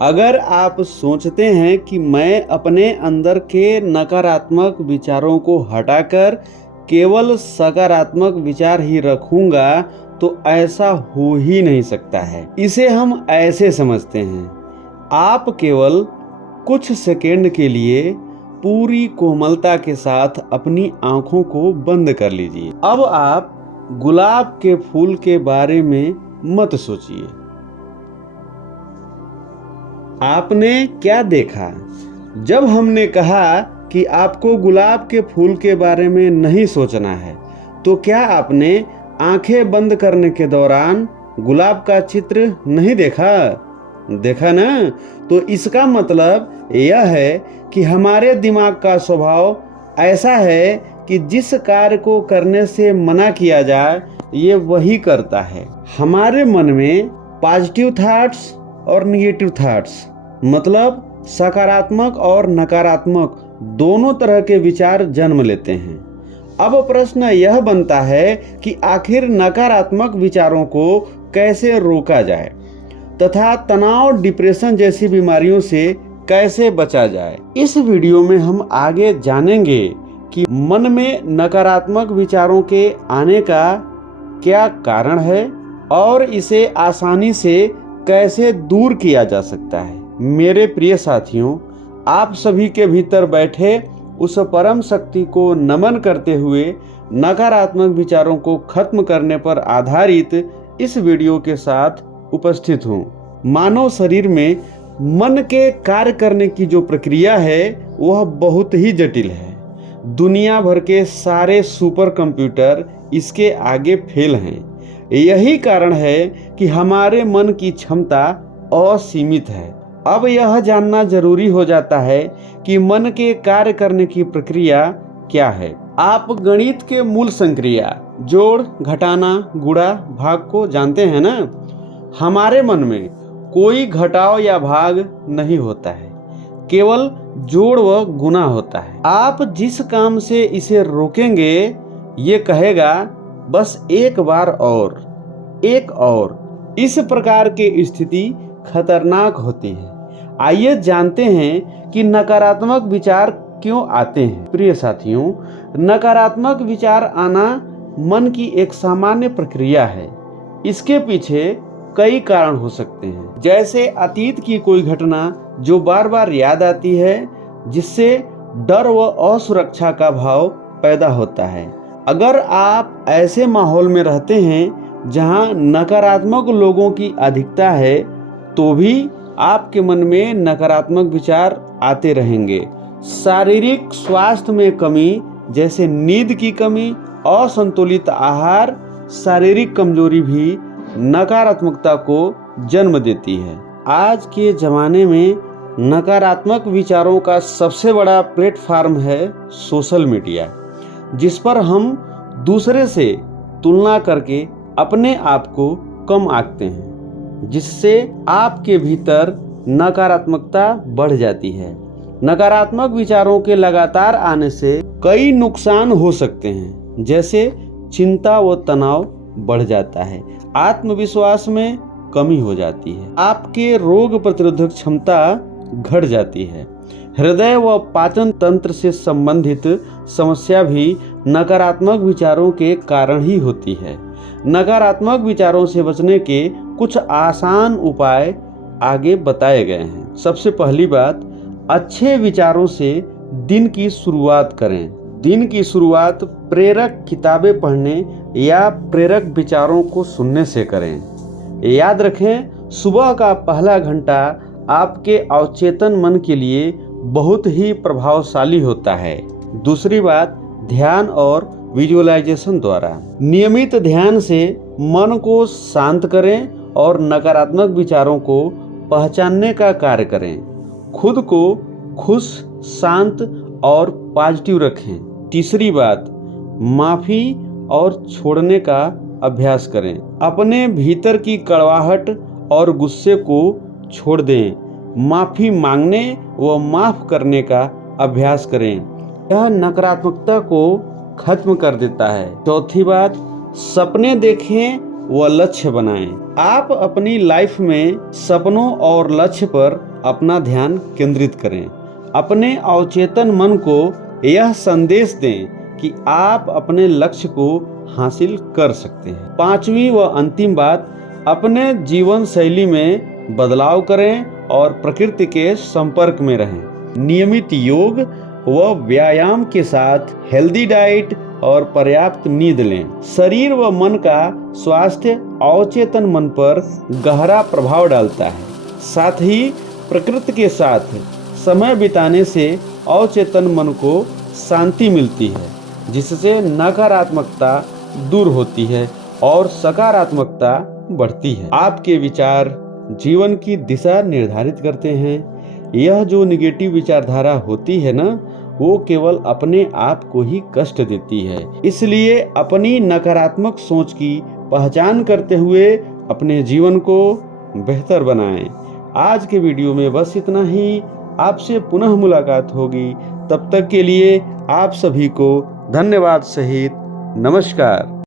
अगर आप सोचते हैं कि मैं अपने अंदर के नकारात्मक विचारों को हटाकर केवल सकारात्मक विचार ही रखूंगा, तो ऐसा हो ही नहीं सकता है। इसे हम ऐसे समझते हैं, आप केवल कुछ सेकंड के लिए पूरी कोमलता के साथ अपनी आंखों को बंद कर लीजिए। अब आप गुलाब के फूल के बारे में मत सोचिए। आपने क्या देखा जब हमने कहा कि आपको गुलाब के फूल के बारे में नहीं सोचना है? तो क्या आपने आंखें बंद करने के दौरान गुलाब का चित्र नहीं देखा ना? तो इसका मतलब यह है कि हमारे दिमाग का स्वभाव ऐसा है कि जिस कार्य को करने से मना किया जाए, ये वही करता है। हमारे मन में पॉजिटिव थॉट्स और निगेटिव थॉट्स, मतलब सकारात्मक और नकारात्मक दोनों तरह के विचार जन्म लेते हैं। अब प्रश्न यह बनता है कि आखिर नकारात्मक विचारों को कैसे रोका जाए तथा तनाव, डिप्रेशन जैसी बीमारियों से कैसे बचा जाए। इस वीडियो में हम आगे जानेंगे कि मन में नकारात्मक विचारों के आने का क्या कारण है और इसे आसानी से कैसे दूर किया जा सकता है। मेरे प्रिय साथियों, आप सभी के भीतर बैठे उस परम शक्ति को नमन करते हुए नकारात्मक विचारों को खत्म करने पर आधारित इस वीडियो के साथ उपस्थित हूँ। मानव शरीर में मन के कार्य करने की जो प्रक्रिया है वह बहुत ही जटिल है। दुनिया भर के सारे सुपर कंप्यूटर इसके आगे फेल हैं। यही कारण है कि हमारे मन की क्षमता असीमित है। अब यह जानना जरूरी हो जाता है कि मन के कार्य करने की प्रक्रिया क्या है। आप गणित के मूल संक्रिया जोड़, घटाना, गुणा, भाग को जानते हैं ना? हमारे मन में कोई घटाव या भाग नहीं होता है, केवल जोड़ व गुना होता है। आप जिस काम से इसे रोकेंगे, ये कहेगा बस एक बार और। इस प्रकार की स्थिति खतरनाक होती है। आइए जानते हैं कि नकारात्मक विचार क्यों आते हैं। प्रिय साथियों, नकारात्मक विचार आना मन की एक सामान्य प्रक्रिया है। इसके पीछे कई कारण हो सकते हैं, जैसे अतीत की कोई घटना जो बार बार याद आती है, जिससे डर व असुरक्षा का भाव पैदा होता है। अगर आप ऐसे माहौल में रहते हैं जहां नकारात्मक लोगों की अधिकता है, तो भी आपके मन में नकारात्मक विचार आते रहेंगे। शारीरिक स्वास्थ्य में कमी, जैसे नींद की कमी, असंतुलित आहार, शारीरिक कमजोरी भी नकारात्मकता को जन्म देती है। आज के ज़माने में नकारात्मक विचारों का सबसे बड़ा प्लेटफॉर्म है सोशल मीडिया, जिस पर हम दूसरे से तुलना करके अपने आप को कम आंकते हैं, जिससे आपके भीतर नकारात्मकता बढ़ जाती है। नकारात्मक विचारों के लगातार आने से कई नुकसान हो सकते हैं, जैसे चिंता व तनाव बढ़ जाता है, आत्मविश्वास में कमी हो जाती है, आपके रोग प्रतिरोधक क्षमता घट जाती है, हृदय व पाचन तंत्र से संबंधित समस्या भी नकारात्मक विचारों के कारण ही होती है। नकारात्मक विचारों से बचने के कुछ आसान उपाय आगे बताए गए हैं। सबसे पहली बात, अच्छे विचारों से दिन की शुरुआत करें। दिन की शुरुआत प्रेरक किताबें पढ़ने या प्रेरक विचारों को सुनने से करें। याद रखें, सुबह का पहला घंटा आपके अवचेतन मन के लिए बहुत ही प्रभावशाली होता है। दूसरी बात, ध्यान और विजुअलाइजेशन द्वारा नियमित ध्यान से मन को शांत करें और नकारात्मक विचारों को पहचानने का कार्य करें। खुद को खुश, शांत और पॉजिटिव रखें। तीसरी बात, माफ़ी और छोड़ने का अभ्यास करें। अपने भीतर की कड़वाहट और गुस्से को छोड़ दें। माफ़ी मांगने व माफ़ करने का अभ्यास करें। यह नकारात्मकता को खत्म कर देता है। चौथी बात, सपने देखें व लक्ष्य बनाएं। आप अपनी लाइफ में सपनों और लक्ष्य पर अपना ध्यान केंद्रित करें। अपने अवचेतन मन को यह संदेश दें कि आप अपने लक्ष्य को हासिल कर सकते हैं। पांचवी व अंतिम बात, अपने जीवन शैली में बदलाव करें और प्रकृति के संपर्क में रहें। नियमित योग व व्यायाम के साथ हेल्दी डाइट और पर्याप्त नींद लें। शरीर व मन का स्वास्थ्य अवचेतन मन पर गहरा प्रभाव डालता है। साथ ही प्रकृति के साथ समय बिताने से अवचेतन मन को शांति मिलती है, जिससे नकारात्मकता दूर होती है और सकारात्मकता बढ़ती है। आपके विचार जीवन की दिशा निर्धारित करते हैं। यह जो निगेटिव विचारधारा होती है ना, वो केवल अपने आप को ही कष्ट देती है। इसलिए अपनी नकारात्मक सोच की पहचान करते हुए अपने जीवन को बेहतर बनाएं। आज के वीडियो में बस इतना ही। आपसे पुनः मुलाकात होगी। तब तक के लिए आप सभी को धन्यवाद सहित नमस्कार।